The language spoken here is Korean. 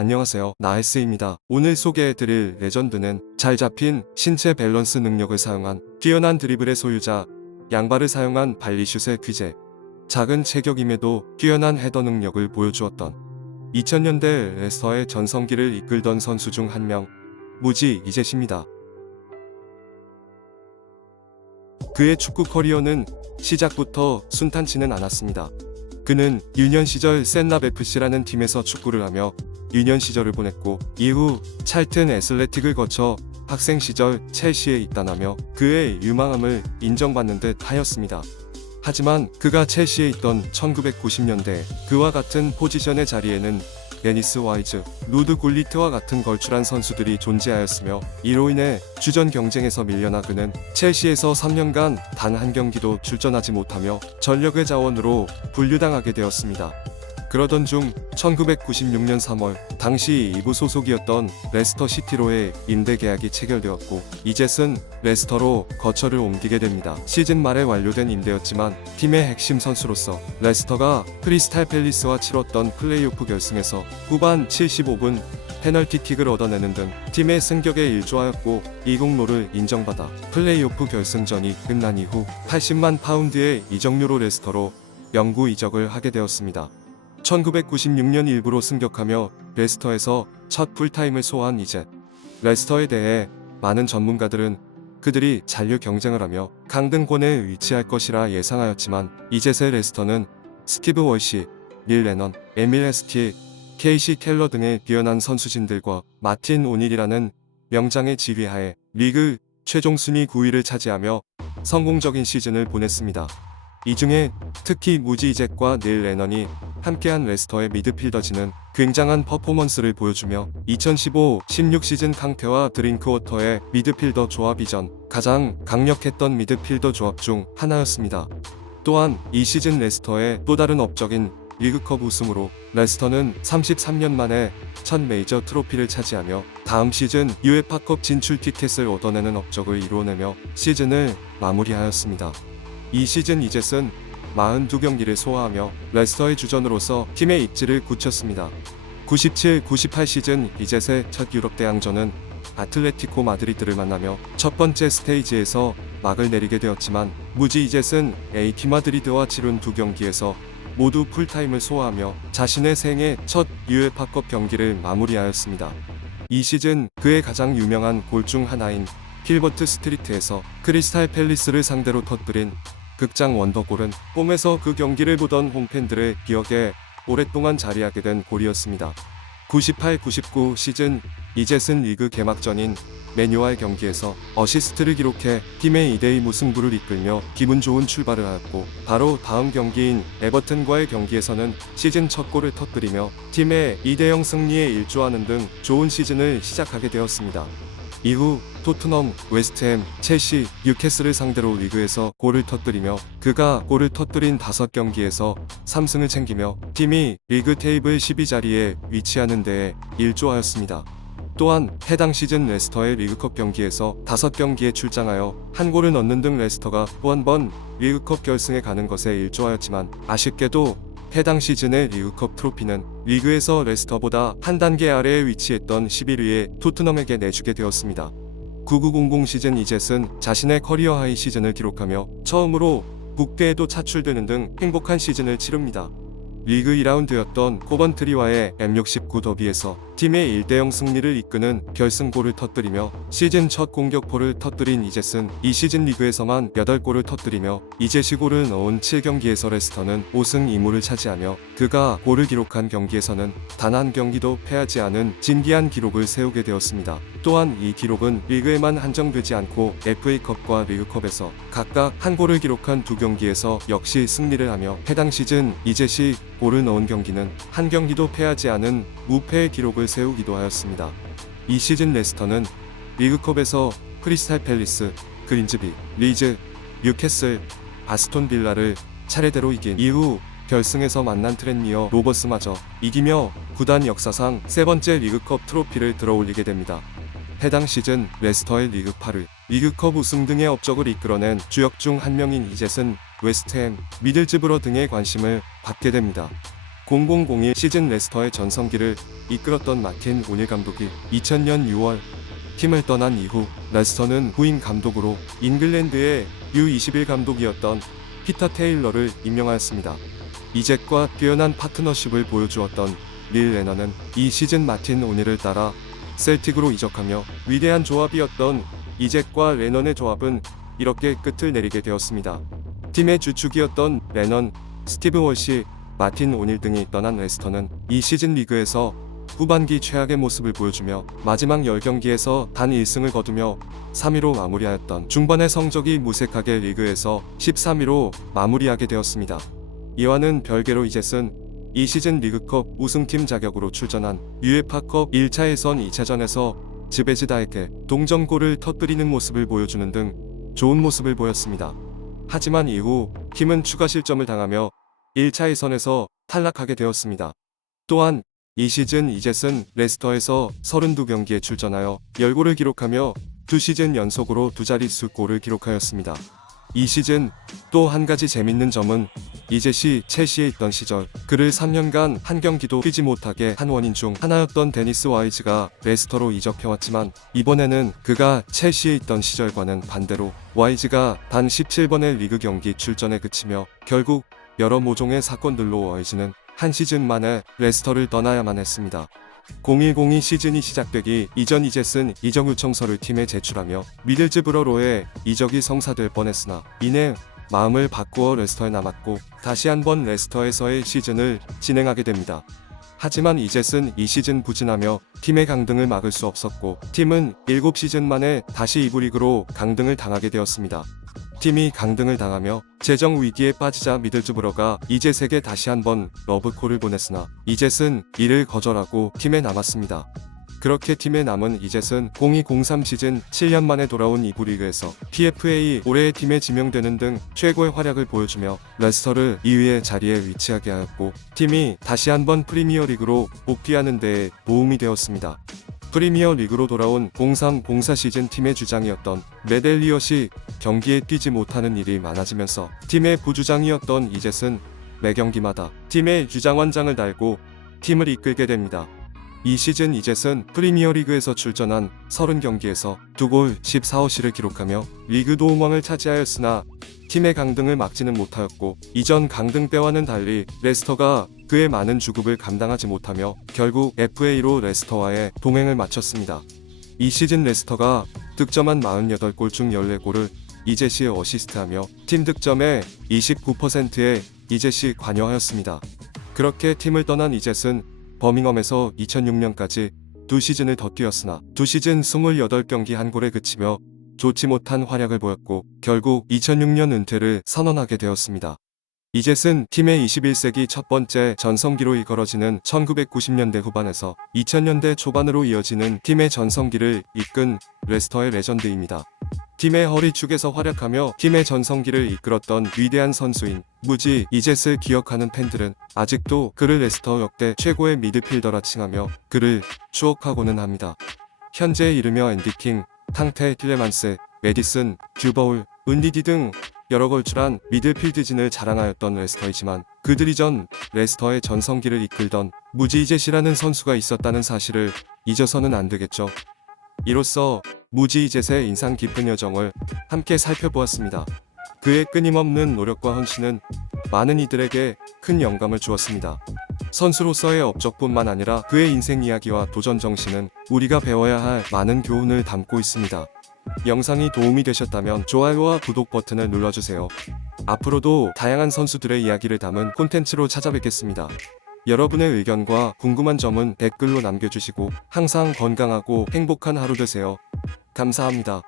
안녕하세요. 나헬스입니다. 오늘 소개해드릴 레전드는 잘 잡힌 신체 밸런스 능력을 사용한 뛰어난 드리블의 소유자, 양발을 사용한 발리슛의 귀재, 작은 체격임에도 뛰어난 헤더 능력을 보여주었던 2000년대 레스터의 전성기를 이끌던 선수 중 한 명, 무지 이젯입니다. 그의 축구 커리어는 시작부터 순탄치는 않았습니다. 그는 유년 시절 샌납 FC라는 팀에서 축구를 하며 유년 시절을 보냈고, 이후 찰튼 애슬레틱을 거쳐 학생 시절 첼시에 입단하며 그의 유망함을 인정받는 듯 하였습니다. 하지만 그가 첼시에 있던 1990년대 그와 같은 포지션의 자리에는 데니스 와이즈, 루드 굴리트와 같은 걸출한 선수들이 존재하였으며, 이로 인해 주전 경쟁에서 밀려나 그는 첼시에서 3년간 단 한 경기도 출전하지 못하며 전력의 자원으로 분류당하게 되었습니다. 그러던 중 1996년 3월 당시 2부 소속이었던 레스터 시티로의 임대 계약이 체결되었고, 이젯은 레스터로 거처를 옮기게 됩니다. 시즌 말에 완료된 임대였지만 팀의 핵심 선수로서 레스터가 크리스탈 팰리스와 치렀던 플레이오프 결승에서 후반 75분 페널티킥을 얻어내는 등 팀의 승격에 일조하였고, 이 공로를 인정받아 플레이오프 결승전이 끝난 이후 80만 파운드의 이적료로 레스터로 영구 이적을 하게 되었습니다. 1996년 일부로 승격하며 레스터에서 첫 풀타임을 소화한 이젯. 레스터에 대해 많은 전문가들은 그들이 잔류 경쟁을 하며 강등권에 위치할 것이라 예상하였지만, 이젯의 레스터는 스티브 월시, 닐 레넌, 에밀 헤스티, 케이시 켈러 등의 뛰어난 선수진들과 마틴 오닐이라는 명장의 지휘하에 리그 최종 순위 9위를 차지하며 성공적인 시즌을 보냈습니다. 이 중에 특히 무지 이젯과 닐 레넌이 함께한 레스터의 미드필더진은 굉장한 퍼포먼스를 보여주며 2015-16 시즌 캉테와 드링크워터의 미드필더 조합 이전 가장 강력했던 미드필더 조합 중 하나였습니다. 또한 이 시즌 레스터의 또 다른 업적인 리그컵 우승으로 레스터는 33년 만에 첫 메이저 트로피를 차지하며 다음 시즌 UEFA컵 진출 티켓을 얻어내는 업적을 이루어내며 시즌을 마무리하였습니다. 이 시즌 이젯은 42경기를 소화하며 레스터의 주전으로서 팀의 입지를 굳혔습니다. 97-98 시즌 이젯의 첫 유럽 대항전은 아틀레티코 마드리드를 만나며 첫 번째 스테이지에서 막을 내리게 되었지만, 무지 이젯은 AT 마드리드와 치룬 두 경기에서 모두 풀타임을 소화하며 자신의 생애 첫 UEFA컵 경기를 마무리하였습니다. 이 시즌 그의 가장 유명한 골 중 하나인 힐버트 스트리트에서 크리스탈 팰리스를 상대로 터뜨린 극장 원더골은 홈에서 그 경기를 보던 홈팬들의 기억에 오랫동안 자리하게 된 골이었습니다. 98-99 시즌 이젯은 리그 개막전인 맨유와의 경기에서 어시스트를 기록해 팀의 2대2 무승부를 이끌며 기분 좋은 출발을 하였고, 바로 다음 경기인 에버튼과의 경기에서는 시즌 첫 골을 터뜨리며 팀의 2대0 승리에 일조하는 등 좋은 시즌을 시작하게 되었습니다. 이후 토트넘, 웨스트햄, 첼시, 뉴캐슬을 상대로 리그에서 골을 터뜨리며 그가 골을 터뜨린 5경기에서 3승을 챙기며 팀이 리그 테이블 12자리에 위치하는 데에 일조하였습니다. 또한 해당 시즌 레스터의 리그컵 경기에서 5경기에 출장하여 한 골을 넣는 등 레스터가 또 한 번 리그컵 결승에 가는 것에 일조하였지만, 아쉽게도 해당 시즌의 리그컵 트로피는 리그에서 레스터보다 한 단계 아래에 위치했던 11위의 토트넘에게 내주게 되었습니다. 9900 시즌 이젯은 자신의 커리어 하이 시즌을 기록하며 처음으로 국대에도 차출되는 등 행복한 시즌을 치릅니다. 리그 2라운드였던 코번트리와의 M69 더비에서 팀의 1대0 승리를 이끄는 결승골을 터뜨리며 시즌 첫 공격포를 터뜨린 이젯은 이 시즌 리그에서만 8골을 터뜨리며 이젯이 골을 넣은 7경기에서 레스터는 5승 2무를 차지하며 그가 골을 기록한 경기에서는 단 한 경기도 패하지 않은 진기한 기록을 세우게 되었습니다. 또한 이 기록은 리그에만 한정되지 않고 FA컵과 리그컵에서 각각 한 골을 기록한 두 경기에서 역시 승리를 하며 해당 시즌 이젯이 골을 넣은 경기는 한 경기도 패하지 않은 무패의 기록을 세우기도 하였습니다. 이 시즌 레스터는 리그컵에서 크리스탈 팰리스, 그린즈비, 리즈, 뉴캐슬, 아스톤 빌라를 차례대로 이긴 이후 결승에서 만난 트렌니어 로버스마저 이기며 구단 역사상 세 번째 리그컵 트로피를 들어올리게 됩니다. 해당 시즌 레스터의 리그 8위, 리그컵 우승 등의 업적을 이끌어낸 주역 중 한 명인 이젯은 웨스트햄, 미들즈브러 등의 관심을 받게 됩니다. 0001 시즌 레스터의 전성기를 이끌었던 마틴 오닐 감독이 2000년 6월 팀을 떠난 이후 레스터는 후임 감독으로 잉글랜드의 U21 감독이었던 피터 테일러를 임명하였습니다. 이잭과 뛰어난 파트너십을 보여주었던 릴 레너는 이 시즌 마틴 오닐을 따라 셀틱으로 이적하며 위대한 조합이었던 이잭과 레넌의 조합은 이렇게 끝을 내리게 되었습니다. 팀의 주축이었던 레넌, 스티브 월시, 마틴 오닐 등이 떠난 레스터는 이 시즌 리그에서 후반기 최악의 모습을 보여주며 마지막 10경기에서 단 1승을 거두며 3위로 마무리하였던 중반의 성적이 무색하게 리그에서 13위로 마무리하게 되었습니다. 이와는 별개로 이젯은 이 시즌 리그컵 우승팀 자격으로 출전한 UEFA컵 1차 예선 2차전에서 즈베즈다에게 동점골을 터뜨리는 모습을 보여주는 등 좋은 모습을 보였습니다. 하지만 이후 팀은 추가 실점을 당하며 1차 예선에서 탈락하게 되었습니다. 또한 이 시즌 이젯은 레스터에서 32경기에 출전하여 10골을 기록하며 2시즌 연속으로 두 자릿수 골을 기록하였습니다. 이 시즌 또 한 가지 재밌는 점은 이젯이 첼시에 있던 시절 그를 3년간 한 경기도 뛰지 못하게 한 원인 중 하나였던 데니스 와이즈가 레스터로 이적해왔지만 이번에는 그가 첼시에 있던 시절과는 반대로 와이즈가 단 17번의 리그 경기 출전에 그치며 결국 여러 모종의 사건들로 와이즈는 한 시즌 만에 레스터를 떠나야만 했습니다. 0102 시즌이 시작되기 이전 이젯은 이적 요청서를 팀에 제출하며 미들즈브러로의 이적이 성사될 뻔했으나 이내 마음을 바꾸어 레스터에 남았고 다시 한번 레스터에서의 시즌을 진행하게 됩니다. 하지만 이젯은 이 시즌 부진하며 팀의 강등을 막을 수 없었고 팀은 7시즌 만에 다시 2부 리그로 강등을 당하게 되었습니다. 팀이 강등을 당하며 재정 위기에 빠지자 미들즈브러가 이젯에게 다시 한번 러브콜을 보냈으나 이젯은 이를 거절하고 팀에 남았습니다. 그렇게 팀에 남은 이젯은 0203 시즌 7년 만에 돌아온 2부 리그에서 PFA 올해의 팀에 지명되는 등 최고의 활약을 보여주며 레스터를 2위의 자리에 위치하게 하였고 팀이 다시 한번 프리미어 리그로 복귀하는 데에 도움이 되었습니다. 프리미어 리그로 돌아온 03-04 시즌 팀의 주장이었던 맷 엘리엇이 경기에 뛰지 못하는 일이 많아지면서 팀의 부주장이었던 이젯은 매 경기마다 팀의 주장원장을 달고 팀을 이끌게 됩니다. 이 시즌 이젯은 프리미어 리그에서 출전한 30경기에서 2골 14어시를 기록하며 리그 도움왕을 차지하였으나 팀의 강등을 막지는 못하였고 이전 강등 때와는 달리 레스터가 그의 많은 주급을 감당하지 못하며 결국 FA로 레스터와의 동행을 마쳤습니다. 이 시즌 레스터가 득점한 48골 중 14골을 이젯이 어시스트하며 팀 득점의 29%에 이젯이 관여하였습니다. 그렇게 팀을 떠난 이젯은 버밍엄에서 2006년까지 2시즌을 더 뛰었으나 2시즌 28경기 한 골에 그치며 좋지 못한 활약을 보였고 결국 2006년 은퇴를 선언하게 되었습니다. 이젯은 팀의 21세기 첫 번째 전성기로 이끌어지는 1990년대 후반에서 2000년대 초반으로 이어지는 팀의 전성기를 이끈 레스터의 레전드입니다. 팀의 허리축에서 활약하며 팀의 전성기를 이끌었던 위대한 선수인 무지 이젯을 기억하는 팬들은 아직도 그를 레스터 역대 최고의 미드필더라 칭하며 그를 추억하고는 합니다. 현재에 이르며 앤디 킹, 탕테 틸레만스, 메디슨, 듀버울, 은디디 등 여러 걸출한 미드필드진을 자랑하였던 레스터이지만 그들 이전 레스터의 전성기를 이끌던 무지 이젯이라는 선수가 있었다는 사실을 잊어서는 안 되겠죠. 이로써 무지 이젯의 인상 깊은 여정을 함께 살펴보았습니다. 그의 끊임없는 노력과 헌신은 많은 이들에게 큰 영감을 주었습니다. 선수로서의 업적뿐만 아니라 그의 인생 이야기와 도전 정신은 우리가 배워야 할 많은 교훈을 담고 있습니다. 영상이 도움이 되셨다면 좋아요와 구독 버튼을 눌러주세요. 앞으로도 다양한 선수들의 이야기를 담은 콘텐츠로 찾아뵙겠습니다. 여러분의 의견과 궁금한 점은 댓글로 남겨주시고 항상 건강하고 행복한 하루 되세요. 감사합니다.